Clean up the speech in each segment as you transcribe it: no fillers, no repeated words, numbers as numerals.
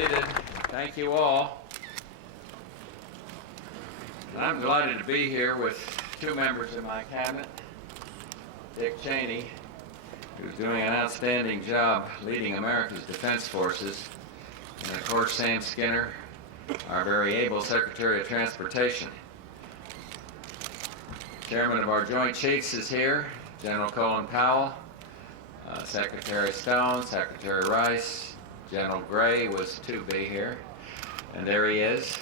seated. Thank you all. I'm delighted to be here with two members of my cabinet, Dick Cheney, who's doing an outstanding job leading America's defense forces, and of course Sam Skinner, our very able Secretary of Transportation. Chairman of our Joint Chiefs is here, General Colin Powell, Secretary Stone, Secretary Rice, General Gray was to be here, and there he is.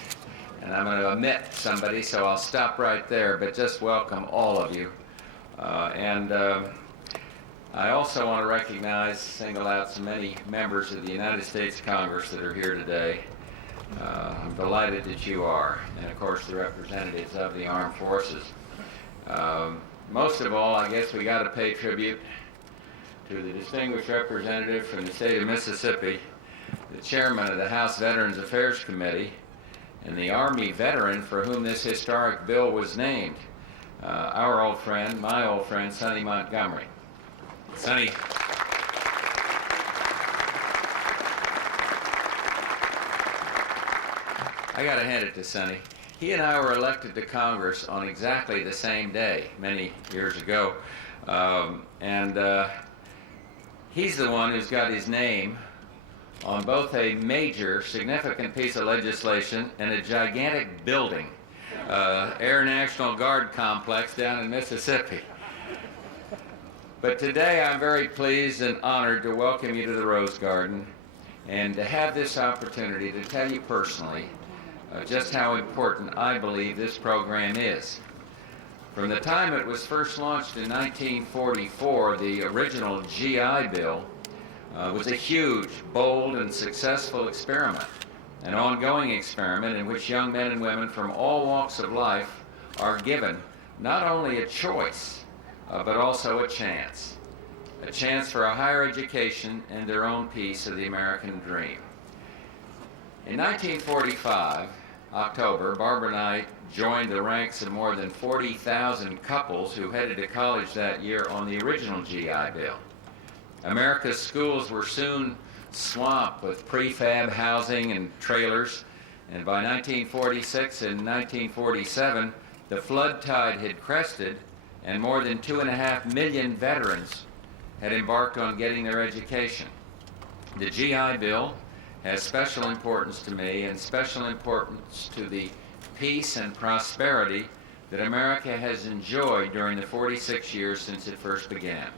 And I'm going to omit somebody, so I'll stop right there, but just welcome all of you. I also want to recognize, single out so many members of the United States Congress that are here today. I'm delighted that you are, and of course the representatives of the armed forces. Most of all, I guess we got to pay tribute to the distinguished representative from the state of Mississippi, the chairman of the House Veterans Affairs Committee, and the Army veteran for whom this historic bill was named, our old friend, my old friend, Sonny Montgomery. Sonny. I got to hand it to Sonny. He and I were elected to Congress on exactly the same day, many years ago. He's the one who's got his name on both a major, significant piece of legislation and a gigantic building, Air National Guard complex down in Mississippi. But today I'm very pleased and honored to welcome you to the Rose Garden and to have this opportunity to tell you personally just how important I believe this program is. From the time it was first launched in 1944, the original GI Bill was a huge, bold, and successful experiment, an ongoing experiment in which young men and women from all walks of life are given not only a choice, but also a chance for a higher education and their own piece of the American dream. In 1945, October, Barbara and I joined the ranks of more than 40,000 couples who headed to college that year on the original GI Bill. America's schools were soon swamped with prefab housing and trailers, and by 1946 and 1947, the flood tide had crested, and more than 2.5 million veterans had embarked on getting their education. The GI Bill has special importance to me and special importance to the peace and prosperity that America has enjoyed during the 46 years since it first began.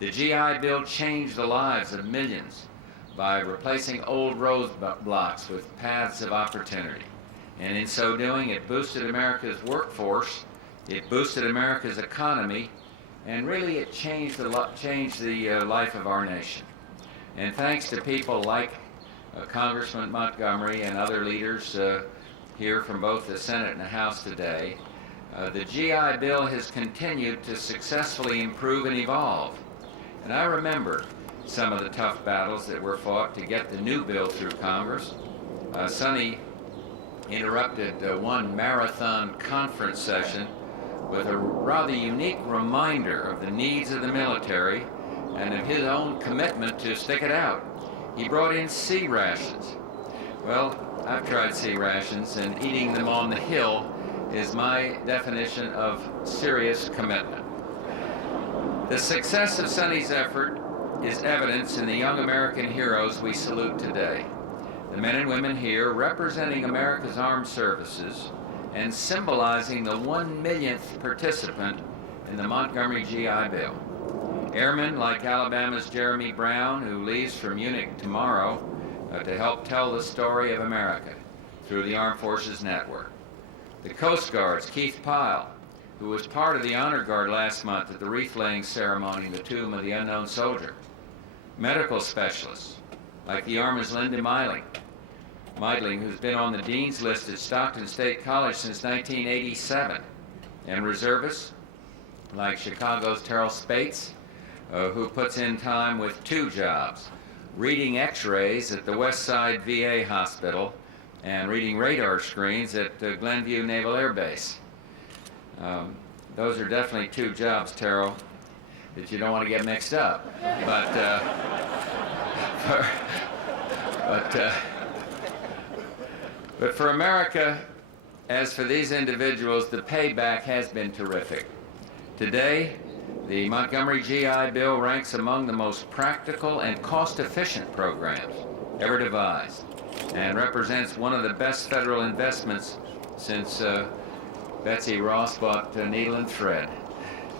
The GI Bill changed the lives of millions by replacing old roadblocks with paths of opportunity. And in so doing, it boosted America's workforce, it boosted America's economy, and really it changed the life of our nation. And thanks to people like Congressman Montgomery and other leaders here from both the Senate and the House today, the GI Bill has continued to successfully improve and evolve. And I remember some of the tough battles that were fought to get the new bill through Congress. Sonny interrupted one marathon conference session with a rather unique reminder of the needs of the military and of his own commitment to stick it out. He brought in sea rations. Well, I've tried sea rations, and eating them on the Hill is my definition of serious commitment. The success of Sonny's effort is evidence in the young American heroes we salute today. The men and women here representing America's armed services and symbolizing the 1 millionth participant in the Montgomery G.I. Bill. Airmen like Alabama's Jeremy Brown, who leaves for Munich tomorrow to help tell the story of America through the Armed Forces Network. The Coast Guard's Keith Pyle, who was part of the Honor Guard last month at the wreath-laying ceremony in the Tomb of the Unknown Soldier. Medical specialists like the Army's Linda Meidling, who's been on the Dean's List at Stockton State College since 1987. And reservists like Chicago's Terrell Spates, who puts in time with 2 jobs, reading x-rays at the West Side VA Hospital and reading radar screens at Glenview Naval Air Base. Those are definitely 2 jobs, Terrell, that you don't want to get mixed up. But for America, as for these individuals, the payback has been terrific. Today, the Montgomery G.I. Bill ranks among the most practical and cost-efficient programs ever devised, and represents one of the best federal investments since Betsy Ross bought needle and thread.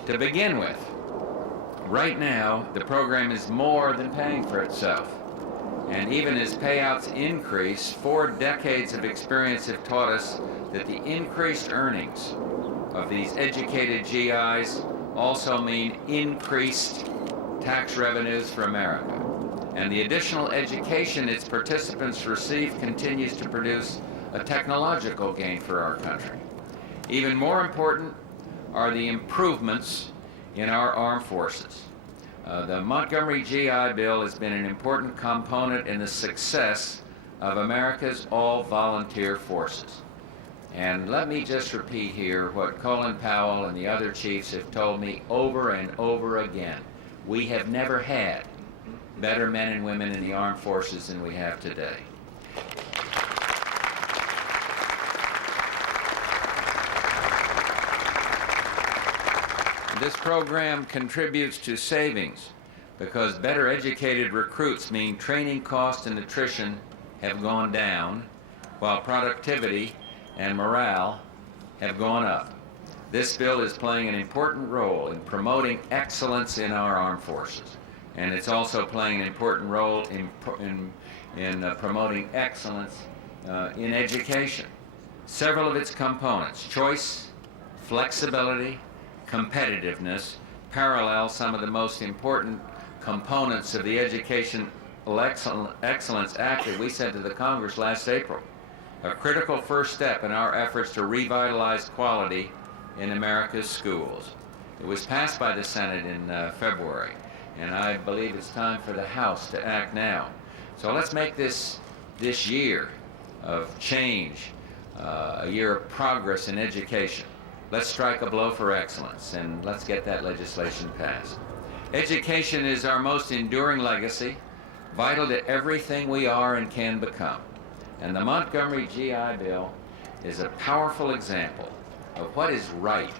To begin with, right now, the program is more than paying for itself. And even as payouts increase, 4 decades of experience have taught us that the increased earnings of these educated GIs also mean increased tax revenues for America. And the additional education its participants receive continues to produce a technological gain for our country. Even more important are the improvements in our armed forces. The Montgomery GI Bill has been an important component in the success of America's all-volunteer forces. And let me just repeat here what Colin Powell and the other chiefs have told me over and over again. We have never had better men and women in the armed forces than we have today. This program contributes to savings because better educated recruits mean training costs and attrition have gone down, while productivity and morale have gone up. This bill is playing an important role in promoting excellence in our armed forces, and it's also playing an important role in promoting excellence in education. Several of its components, choice, flexibility, competitiveness, parallel some of the most important components of the Education Excellence Act that we sent to the Congress last April, a critical first step in our efforts to revitalize quality in America's schools. It was passed by the Senate in February, and I believe it's time for the House to act now. So let's make this year of change a year of progress in education. Let's strike a blow for excellence, and let's get that legislation passed. Education is our most enduring legacy, vital to everything we are and can become. And the Montgomery GI Bill is a powerful example of what is right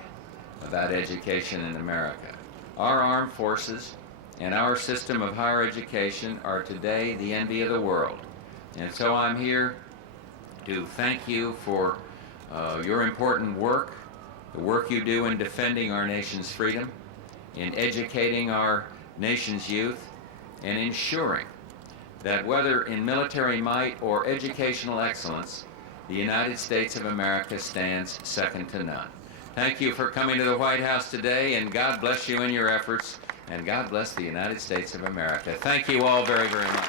about education in America. Our armed forces and our system of higher education are today the envy of the world. And so I'm here to thank you for your important work, the work you do in defending our nation's freedom, in educating our nation's youth, and ensuring that whether in military might or educational excellence, the United States of America stands second to none. Thank you for coming to the White House today, and God bless you in your efforts, and God bless the United States of America. Thank you all very, very much.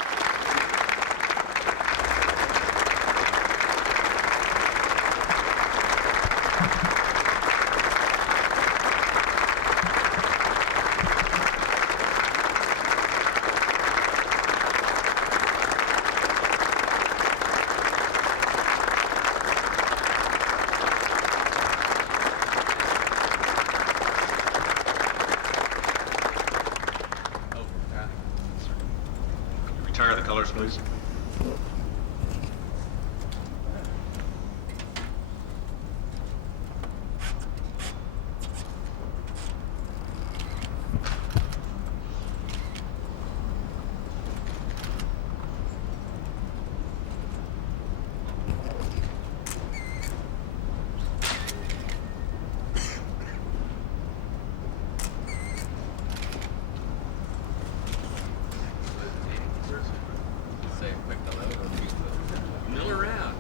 Retire the colors, please. Mill around.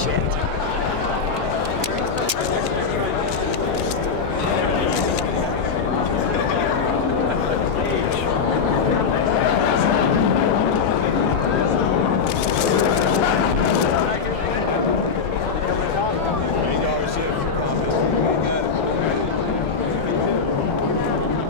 Shit.